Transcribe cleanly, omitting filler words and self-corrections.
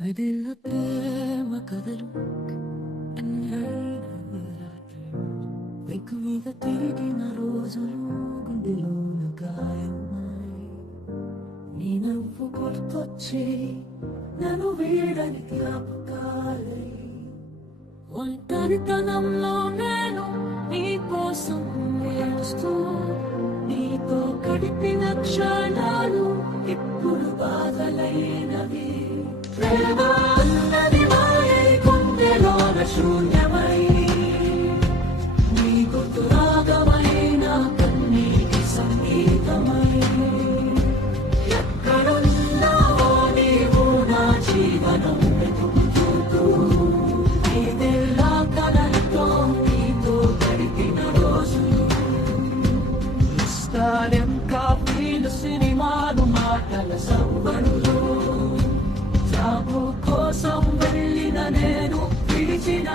ఐదేళ్ల ప్రేమ కథలు వెక్కు మీద తిరిగిన రోజులు గుండెలోన గాయమై నీ నవ్వు గుర్తొచ్చే నన్ను వీడని జ్ఞాపకాలై ఒంటరితనంలో నేను నీ కోసం ఏడుస్తూ నీతో గడిపిన క్షణాలు ఇప్పుడు బాధలైనవి ప్రేమ అన్నది మాయై గుండెలోన శూన్యమై నీ గుర్తు రాగమైన కన్నీటి సంగీతమై ఎక్కడున్నావో నీవు నా జీవనం వెతుకుతూ నీదెల్లా కలలతో నీతో గడిపిన రోజులు ఇస్తాలెం కాపీలు సినిమాలు మాటల సవ్వడులు జాబు కోసం వెళ్ళిన నేను పిలిచిన